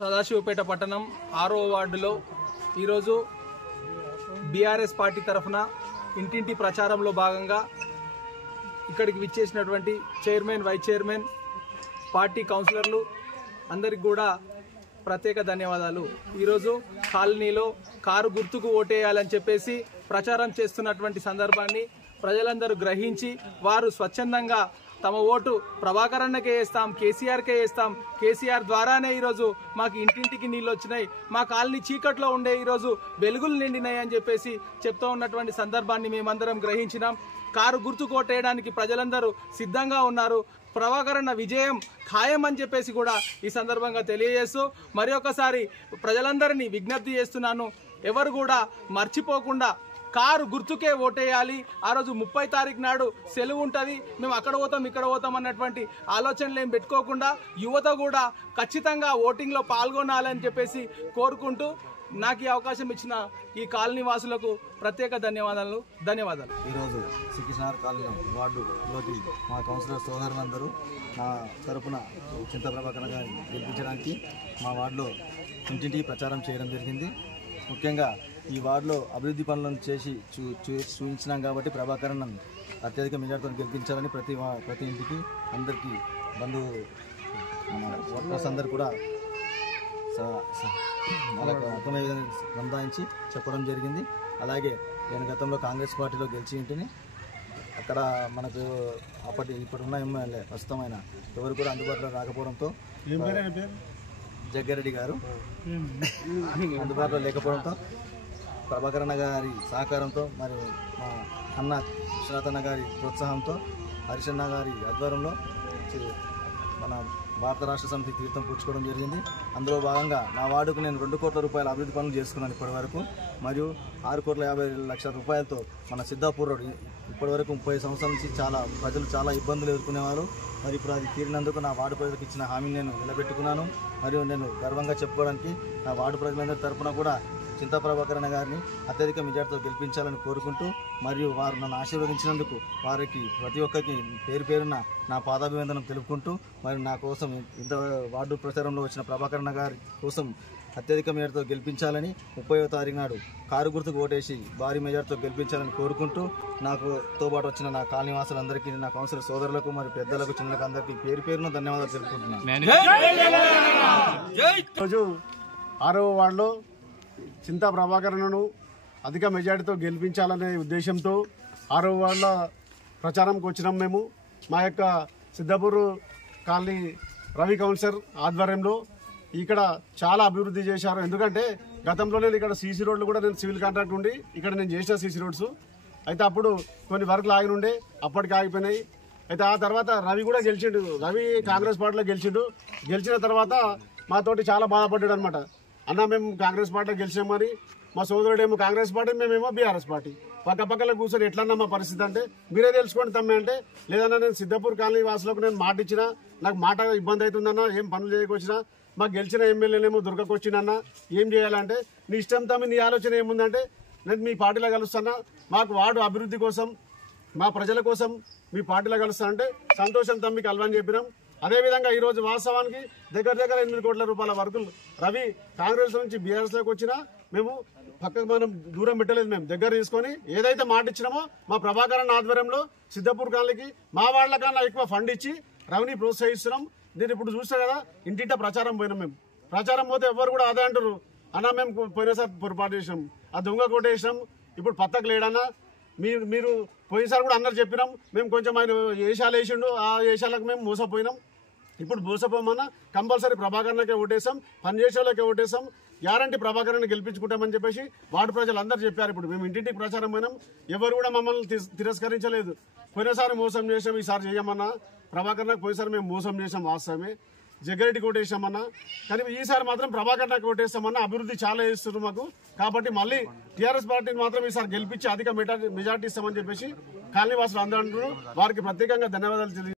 సదాశివపేట పట్టణం 6వ వార్డులో ఈరోజు బీఆర్ఎస్ పార్టీ తరఫున ఇంటింటి ప్రచారంలో భాగంగా ఇక్కడికి విచ్చేసినటువంటి చైర్మన్, వైస్ చైర్మన్, పార్టీ కౌన్సిలర్లు అందరికి కూడా ప్రత్యేక ధన్యవాదాలు. ఈరోజు కాలనీలో కారు గుర్తుకు ఓటేయాలని చెప్పేసి ప్రచారం చేస్తున్నటువంటి సందర్భాన్ని ప్రజలందరూ గ్రహించి వారు స్వచ్ఛందంగా తమ ఓటు ప్రభాకర్ అన్నకే వేస్తాం, కేసీఆర్కే వేస్తాం, కేసీఆర్ ద్వారానే ఈరోజు మాకు ఇంటింటికి నీళ్ళు వచ్చినాయి, మా కాలనీ చీకట్లో ఉండే ఈరోజు వెలుగులు నిండినాయి అని చెప్పేసి చెప్తూ ఉన్నటువంటి సందర్భాన్ని మేమందరం గ్రహించినాం. కారు గుర్తు కోటేయడానికి ప్రజలందరూ సిద్ధంగా ఉన్నారు. ప్రభాకర్ అన్న విజయం ఖాయం అని చెప్పేసి కూడా ఈ సందర్భంగా తెలియజేస్తూ మరి ఒకసారి ప్రజలందరినీ విజ్ఞప్తి చేస్తున్నాను, ఎవరు కూడా మర్చిపోకుండా కారు గుర్తుకే ఓటేయాలి. ఆ రోజు 30 తారీఖు నాడు సెలవు ఉంటుంది, మేము అక్కడ పోతాం ఇక్కడ పోతాం అన్నటువంటి ఆలోచనలు ఏం పెట్టుకోకుండా యువత కూడా ఖచ్చితంగా ఓటింగ్లో పాల్గొనాలని చెప్పేసి కోరుకుంటూ నాకు ఈ అవకాశం ఇచ్చిన ఈ కాలనీ వాసులకు ప్రత్యేక ధన్యవాదాలు. ఈరోజు శ్రీకృష్ణార్ కాలనీ వార్డులోకి మా కౌన్సిలర్ సోదరులందరూ నా తరపున చింత ప్రభాకర్ గారిని గెలిపించడానికి మా వార్డులో ఇంటింటికి ప్రచారం చేయడం జరిగింది. ముఖ్యంగా ఈ వార్డులో అభివృద్ధి పనులను చేసి చూపించినాం కాబట్టి ప్రభాకర్ అన్నను అత్యధిక మెజార్టీతో గెలిపించాలని ప్రతి ఇంటికి అందరికీ వర్కర్స్ అందరు కూడా వాళ్ళకు అర్థమయ్యే విధంగా సంపాదించి చెప్పడం జరిగింది. అలాగే నేను గతంలో కాంగ్రెస్ పార్టీలో గెలిచి ఇంటిని అక్కడ మనకు ఇప్పుడున్న ఎమ్మెల్యే ప్రస్తుతమైన ఎవరు కూడా అందుబాటులో రాకపోవడంతో జగ్గారెడ్డి గారు అందుబాటులో లేకపోవడంతో ప్రభాకర్ అన్న గారి సహకారంతో మరి మా అన్న విశ్వనాథ్ అన్న గారి ప్రోత్సాహంతో హరిశన్న గారి ఆధ్వర్యంలో మన భారత రాష్ట్ర సమితి తీర్థం పుచ్చుకోవడం జరిగింది. అందులో భాగంగా నా వార్డుకు నేను 2 కోట్ల రూపాయల అభివృద్ధి పనులు చేసుకున్నాను ఇప్పటి వరకు. మరియు 6,50,00,000 రూపాయలతో మన సిద్ధాపూర్ రోడ్ ఇప్పటి వరకు 30 సంవత్సరాల నుంచి ప్రజలు చాలా ఇబ్బందులు ఎదుర్కొనేవారు. మరి ఇప్పుడు అది తీరినందుకు నా వార్డు ప్రజలకు ఇచ్చిన హామీని నేను నిలబెట్టుకున్నాను. మరియు నేను గర్వంగా చెప్పుకోవడానికి నా వార్డు ప్రజలందరి తరఫున కూడా చింత ప్రభాకర్ అన్న గారిని అత్యధిక మెజార్టీతో గెలిపించాలని కోరుకుంటూ మరియు వారు నన్ను ఆశీర్వదించినందుకు వారికి ప్రతి ఒక్కరికి పేరున నా పాదాభివందనం తెలుపుకుంటూ మరి నా కోసం ఇంత వార్డు ప్రచారంలో వచ్చిన ప్రభాకర్ అన్న గారి కోసం అత్యధిక మెజార్టీతో గెలిపించాలని 30వ తారీఖు నాడు కారు గుర్తుకు ఓటేసి భారీ మెజార్టీతో గెలిపించాలని కోరుకుంటూ నాకుతో పాటు వచ్చిన నా కాలనీ వాసులందరికీ, నా కౌన్సిలర్ సోదరులకు మరియు పెద్దలకు, చిన్నలకు అందరికీ పేరున ధన్యవాదాలు తెలుపుకుంటున్నాను. ఈరోజు 6వ వార్డులో చింత ప్రభాకరన్ను అధిక మెజార్టీతో గెలిపించాలనే ఉద్దేశంతో 6వ వార్డుల ప్రచారంకి వచ్చినాం. మేము మా యొక్క సిద్ధాపూర్ కాలనీ రవి కౌన్సిలర్ ఆధ్వర్యంలో ఇక్కడ చాలా అభివృద్ధి చేశారు. ఎందుకంటే గతంలో నేను ఇక్కడ సీసీ రోడ్లు కూడా నేను సివిల్ కాంట్రాక్ట్ ఉండి ఇక్కడ నేను చేసిన సీసీ రోడ్స్ అయితే అప్పుడు కొన్ని వర్క్లు ఆగి ఉండే, అప్పటికి ఆగిపోయినాయి. అయితే ఆ తర్వాత రవి కూడా గెలిచిండు. రవి కాంగ్రెస్ పార్టీలో గెలిచిన తర్వాత మాతోటి చాలా బాధపడ్డాడు అనమాట. అన్న మేము కాంగ్రెస్ పార్టీలో గెలిచామని, మా సోదరుడేమో కాంగ్రెస్ పార్టీ, మేమేమో బీఆర్ఎస్ పార్టీ, పక్కపక్కల కూర్చొని ఎట్లన్నా మా పరిస్థితి అంటే మీరే తెలుసుకోండి తమ్మే అంటే, లేదన్నా నేను సిద్ధాపూర్ కాలనీ వాసులకు నేను మాట ఇచ్చినా నాకు మాట ఇబ్బంది అవుతుందన్నా, ఏం పనులు చేయకొచ్చినా మాకు గెలిచిన ఎమ్మెల్యేనేమో దుర్గకొచ్చినన్నా ఏం చేయాలంటే నీ ఇష్టం తమ్మి, నీ ఆలోచన ఏముందంటే నేను మీ పార్టీలో కలుస్తానా, మాకు వార్డు అభివృద్ధి కోసం మా ప్రజల కోసం మీ పార్టీలో కలుస్తానంటే సంతోషం తమ్మి కలవని చెప్పినాం. అదేవిధంగా ఈరోజు వాస్తవానికి దగ్గర 8 కోట్ల రూపాయల వరకు రవి కాంగ్రెస్ నుంచి బీఆర్ఎస్లోకి వచ్చినా మేము పక్కకు మనం దూరం పెట్టలేదు. మేము దగ్గర తీసుకొని ఏదైతే మాట ఇచ్చినామో మా ప్రభాకర్ అన్న ఆధ్వర్యంలో సిద్ధాపూర్ కాలనీకి మా వాళ్ళ కన్నా ఎక్కువ ఫండ్ ఇచ్చి రవిని ప్రోత్సహిస్తున్నాం. నేను ఇప్పుడు చూస్తా కదా ఇంటింట ప్రచారం పోయినాం. మేము ప్రచారం పోతే ఎవరు కూడా అదే అంటారు, అన్న మేము పోయినసారి పొరపాటు చేసినాం, ఆ దొంగ కొట్టేసినాం, ఇప్పుడు పత్తకు లేడన్నా, మీరు పోయినసారి కూడా అందరు చెప్పినాం, మేము కొంచెం ఆయన ఏషాలు వేసిండు, ఆ ఏషాలకు మేము మోసపోయినాం. ఇప్పుడు మోసపోమన్నా కంపల్సరీ ప్రభాకర్కే ఓటేసాం, పనిచేసేవాళ్ళకే ఓటేసాం, గ్యారంటీ ప్రభాకర్ని గెలిపించుకుంటామని చెప్పేసి వార్డు ప్రజలు అందరూ చెప్పారు. ఇప్పుడు మేము ఇంటింటికి ప్రచారం పోయినాం, ఎవరు కూడా మమ్మల్ని తిరస్కరించలేదు. పోయినసారి మోసం చేసాం, ఈసారి చేయమన్నా ప్రభాకర్ నాకు పోయినసారి మేము మోసం చేసాం, వాస్తవమే జగ్గారెడ్డికి ఓటేసామన్నా, కానీ ఈసారి మాత్రం ప్రభాకర్ నాకు ఓటేస్తామన్నా, అభివృద్ధి చాలా చేస్తున్నారు మాకు. కాబట్టి మళ్ళీ టీఆర్ఎస్ పార్టీని మాత్రం ఈసారి గెలిపించి అధిక మెజార్టీ ఇస్తామని చెప్పేసి కాలనీ వాసులు అందరూ అంటున్నారు. వారికి ప్రత్యేకంగా ధన్యవాదాలు తెలియజేస్తున్నారు.